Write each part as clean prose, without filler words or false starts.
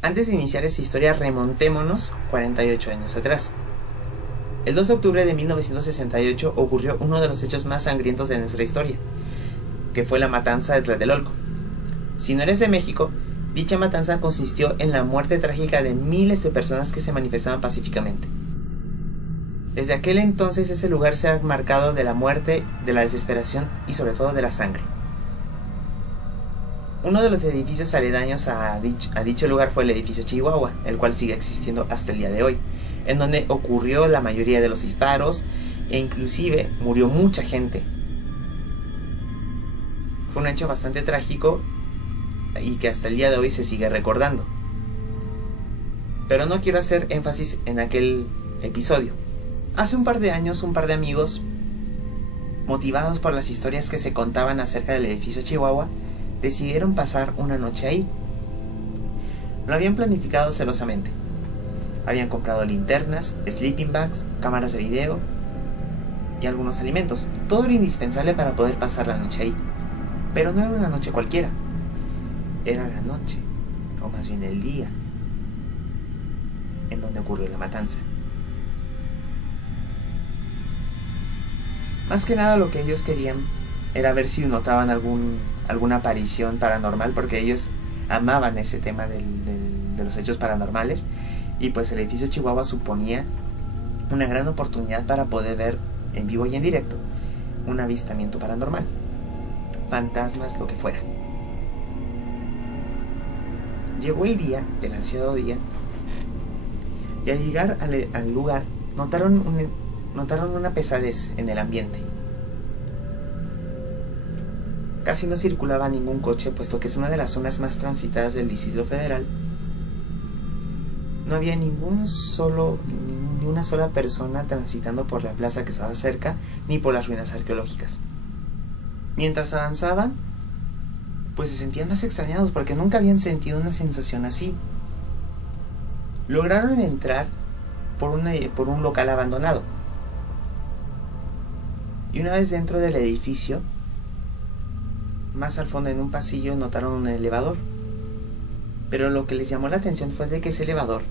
Antes de iniciar esta historia, remontémonos 48 años atrás. El 2 de octubre de 1968 ocurrió uno de los hechos más sangrientos de nuestra historia, que fue la matanza de Tlatelolco. Si no eres de México, dicha matanza consistió en la muerte trágica de miles de personas que se manifestaban pacíficamente. Desde aquel entonces ese lugar se ha marcado de la muerte, de la desesperación y sobre todo de la sangre. Uno de los edificios aledaños a dicho lugar fue el edificio Chihuahua, el cual sigue existiendo hasta el día de hoy, en donde ocurrió la mayoría de los disparos e inclusive murió mucha gente. Fue un hecho bastante trágico y que hasta el día de hoy se sigue recordando. Pero no quiero hacer énfasis en aquel episodio. Hace un par de años, un par de amigos, motivados por las historias que se contaban acerca del edificio Chihuahua, decidieron pasar una noche ahí. Lo habían planificado celosamente. Habían comprado linternas, sleeping bags, cámaras de video y algunos alimentos. Todo lo indispensable para poder pasar la noche ahí. Pero no era una noche cualquiera. Era la noche, o más bien el día, en donde ocurrió la matanza. Más que nada lo que ellos querían era ver si notaban alguna aparición paranormal, porque ellos amaban ese tema de los hechos paranormales, y pues el edificio Chihuahua suponía una gran oportunidad para poder ver en vivo y en directo un avistamiento paranormal, fantasmas, lo que fuera. Llegó el día, el ansiado día, y al llegar al lugar notaron una pesadez en el ambiente. Casi no circulaba ningún coche, puesto que es una de las zonas más transitadas del Distrito Federal. No había ni una sola persona transitando por la plaza que estaba cerca, ni por las ruinas arqueológicas. Mientras avanzaban, pues se sentían más extrañados, porque nunca habían sentido una sensación así. Lograron entrar por un local abandonado. Y una vez dentro del edificio, más al fondo en un pasillo, notaron un elevador. Pero lo que les llamó la atención fue de que ese elevador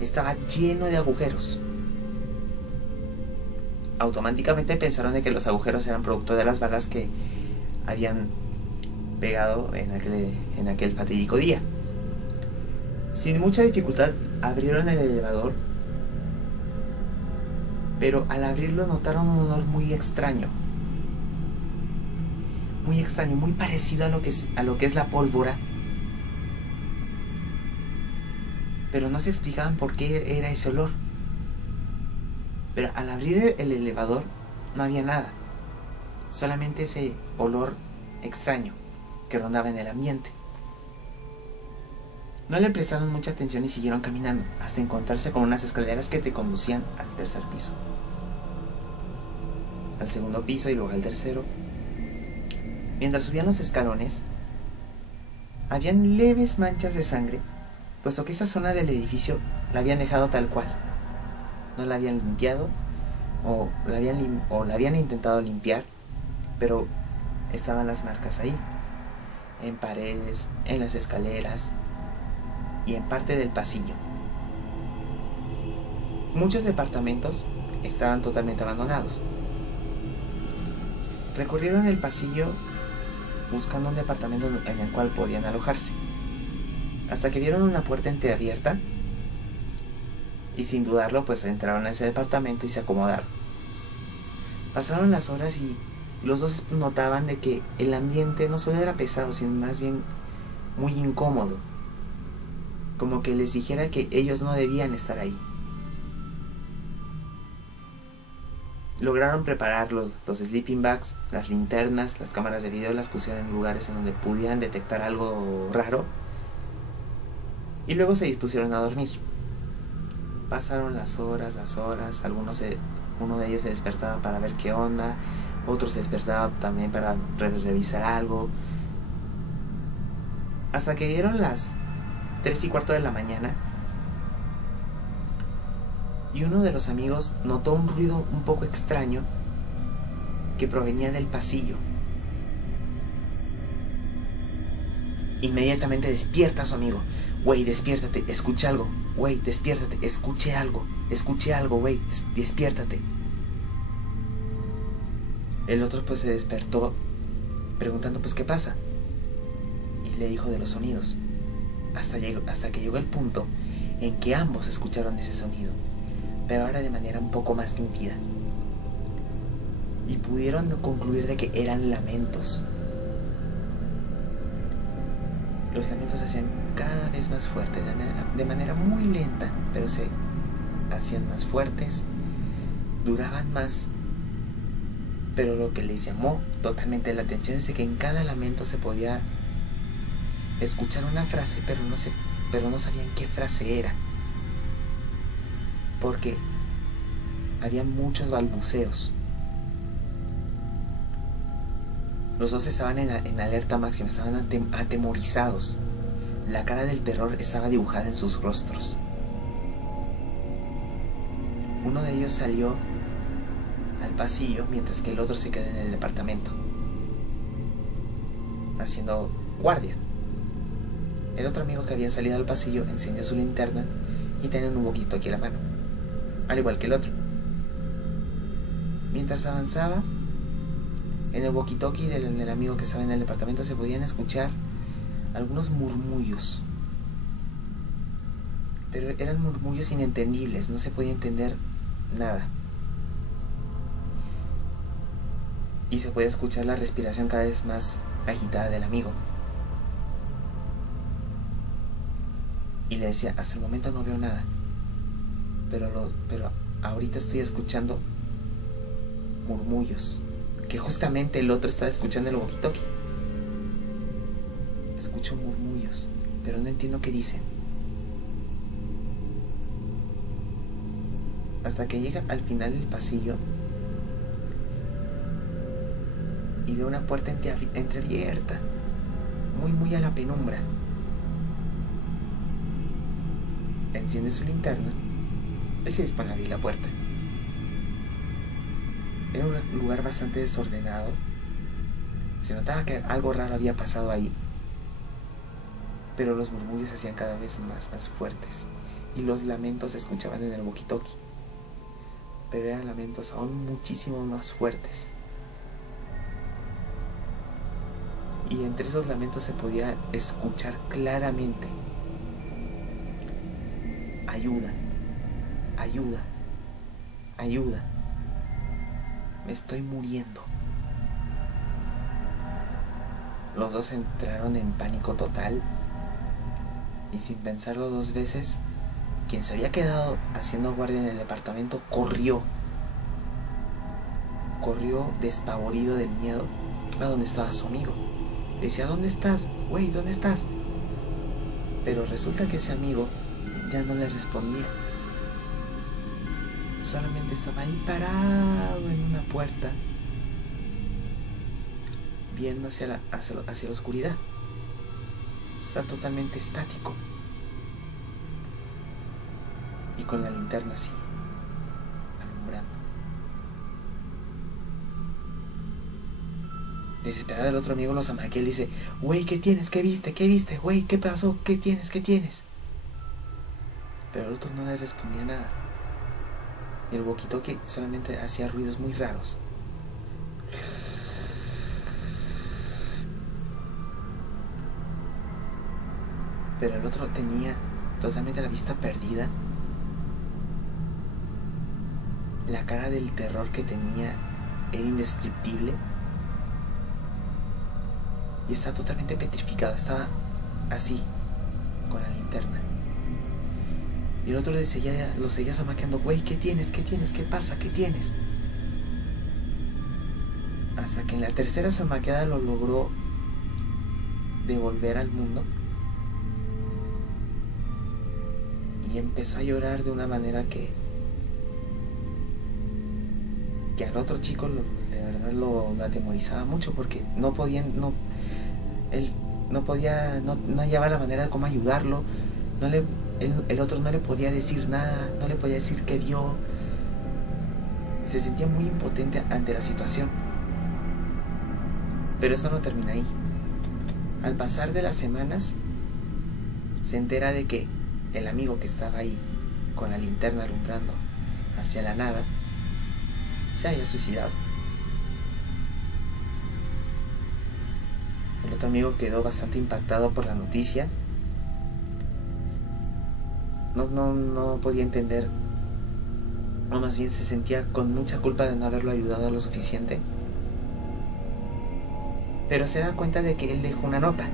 estaba lleno de agujeros. Automáticamente pensaron de que los agujeros eran producto de las balas que habían pegado en aquel fatídico día. Sin mucha dificultad abrieron el elevador, pero al abrirlo notaron un olor muy extraño, muy parecido a lo que es la pólvora, pero no se explicaban por qué era ese olor. Pero al abrir el elevador no había nada, solamente ese olor extraño que rondaba en el ambiente. No le prestaron mucha atención y siguieron caminando hasta encontrarse con unas escaleras que te conducían al tercer piso, al segundo piso y luego al tercero. Mientras subían los escalones, habían leves manchas de sangre, puesto que esa zona del edificio la habían dejado tal cual. No la habían limpiado o la habían intentado limpiar, pero estaban las marcas ahí, en paredes, en las escaleras y en parte del pasillo. Muchos departamentos estaban totalmente abandonados. Recorrieron el pasillo buscando un departamento en el cual podían alojarse, hasta que vieron una puerta entreabierta y sin dudarlo pues entraron a ese departamento y se acomodaron. Pasaron las horas y los dos notaban de que el ambiente no solo era pesado, sino más bien muy incómodo, como que les dijera que ellos no debían estar ahí. Lograron preparar los sleeping bags, las linternas, las cámaras de video, las pusieron en lugares en donde pudieran detectar algo raro, y luego se dispusieron a dormir. Pasaron las horas, uno de ellos se despertaba para ver qué onda, otro se despertaba también para revisar algo, hasta que dieron las 3:15 de la mañana, y uno de los amigos notó un ruido un poco extraño que provenía del pasillo. Inmediatamente despierta a su amigo. güey, despiértate, escucha algo, güey, despiértate, escuché algo, güey, despiértate. El otro pues se despertó preguntando pues qué pasa, y le dijo de los sonidos, hasta que llegó el punto en que ambos escucharon ese sonido, pero ahora de manera un poco más nítida, y pudieron concluir de que eran lamentos. Los lamentos se hacían cada vez más fuertes, de manera muy lenta, pero se hacían más fuertes, duraban más. Pero lo que les llamó totalmente la atención es de que en cada lamento se podía escuchar una frase, pero no sabían qué frase era, porque había muchos balbuceos. Los dos estaban en alerta máxima, estaban atemorizados. La cara del terror estaba dibujada en sus rostros. Uno de ellos salió al pasillo mientras que el otro se quedó en el departamento, haciendo guardia. El otro amigo que había salido al pasillo encendió su linterna y tenía un walkie-talkie en la mano, al igual que el otro. Mientras avanzaba, en el walkie-talkie del amigo que estaba en el departamento se podían escuchar algunos murmullos, pero eran murmullos inentendibles, no se podía entender nada. Y se podía escuchar la respiración cada vez más agitada del amigo. Y le decía, hasta el momento no veo nada, pero ahorita estoy escuchando murmullos, que justamente el otro estaba escuchando el walkie-talkie. Escucho murmullos, pero no entiendo qué dicen. Hasta que llega al final del pasillo y ve una puerta entreabierta, muy a la penumbra. Enciende su linterna y se dispone a abrir la puerta. Era un lugar bastante desordenado. Se notaba que algo raro había pasado ahí, pero los murmullos se hacían cada vez más fuertes y los lamentos se escuchaban en el walkie-talkie, pero eran lamentos aún muchísimo más fuertes. Y entre esos lamentos se podía escuchar claramente: ayuda, ayuda, ayuda, me estoy muriendo. Los dos entraron en pánico total y sin pensarlo dos veces, quien se había quedado haciendo guardia en el departamento corrió despavorido del miedo a donde estaba su amigo. Decía, ¿dónde estás? Güey, ¿dónde estás? Pero resulta que ese amigo ya no le respondía. Solamente estaba ahí parado en una puerta, viendo hacia la oscuridad. Está totalmente estático y con la linterna así, alumbrando. Desesperado, el otro amigo los amaquea y le dice, güey, ¿qué tienes? ¿Qué viste? ¿Qué viste? Güey, ¿qué pasó? ¿Qué tienes? ¿Qué tienes? Pero el otro no le respondía nada. Y el walkie-talkie solamente hacía ruidos muy raros. Pero el otro tenía totalmente la vista perdida. La cara del terror que tenía era indescriptible. Y estaba totalmente petrificado. Estaba así, con la linterna. Y el otro lo seguía zamaqueando. Güey, ¿qué tienes? ¿Qué tienes? ¿Qué pasa? ¿Qué tienes? Hasta que en la tercera zamaqueada lo logró devolver al mundo. Y empezó a llorar de una manera que al otro chico de verdad lo atemorizaba mucho, porque él no hallaba la manera de cómo ayudarlo. El otro no le podía decir nada, no le podía decir qué vio. Se sentía muy impotente ante la situación. Pero eso no termina ahí. Al pasar de las semanas, se entera de que el amigo que estaba ahí con la linterna alumbrando hacia la nada se haya suicidado. El otro amigo quedó bastante impactado por la noticia. No podía entender, o más bien se sentía con mucha culpa de no haberlo ayudado lo suficiente. Pero se da cuenta de que él dejó una nota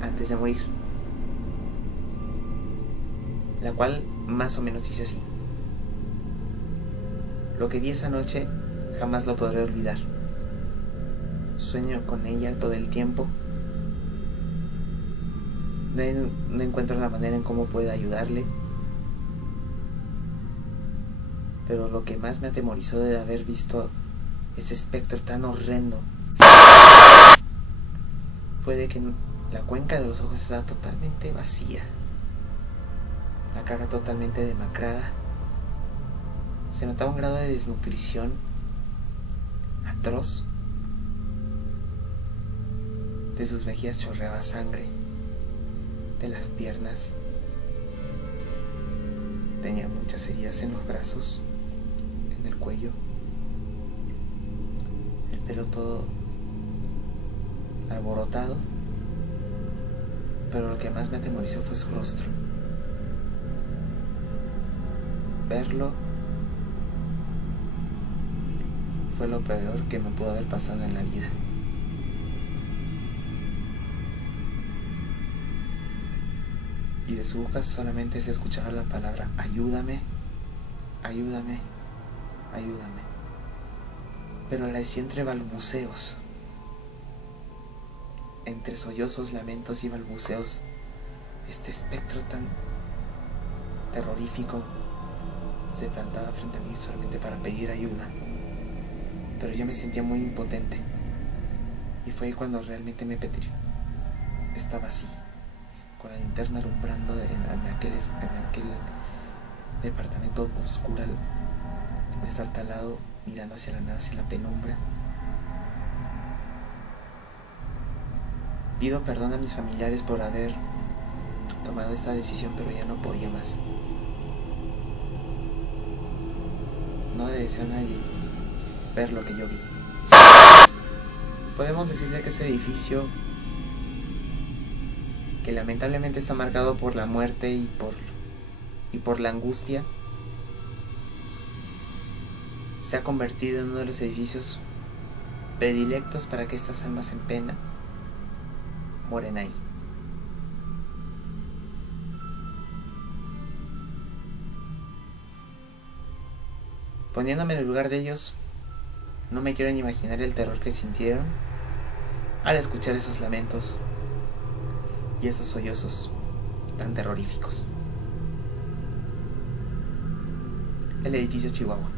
antes de morir, la cual más o menos dice así: lo que vi esa noche jamás lo podré olvidar. Sueño con ella todo el tiempo. No encuentro la manera en cómo pueda ayudarle. Pero lo que más me atemorizó de haber visto ese espectro tan horrendo fue de que la cuenca de los ojos estaba totalmente vacía, la cara totalmente demacrada. Se notaba un grado de desnutrición atroz. De sus mejillas chorreaba sangre, de las piernas tenía muchas heridas en los brazos, en el cuello, el pelo todo alborotado. Pero lo que más me atemorizó fue su rostro. Verlo fue lo peor que me pudo haber pasado en la vida. Y de su boca solamente se escuchaba la palabra ayúdame, ayúdame, ayúdame. Pero la decía entre balbuceos, entre sollozos, lamentos y balbuceos. Este espectro tan terrorífico se plantaba frente a mí solamente para pedir ayuda. Pero yo me sentía muy impotente. Y fue ahí cuando realmente me petrifiqué. Estaba así, con la linterna alumbrando en aquel departamento oscuro, destartalado, mirando hacia la nada, hacia la penumbra. Pido perdón a mis familiares por haber tomado esta decisión, pero ya no podía más. No le deseo a nadie ver lo que yo vi. Podemos decirle que ese edificio, que lamentablemente está marcado por la muerte y por la angustia, se ha convertido en uno de los edificios predilectos para que estas almas en pena mueren ahí. Poniéndome en el lugar de ellos, no me quiero ni imaginar el terror que sintieron al escuchar esos lamentos y esos sollozos tan terroríficos. El edificio Chihuahua.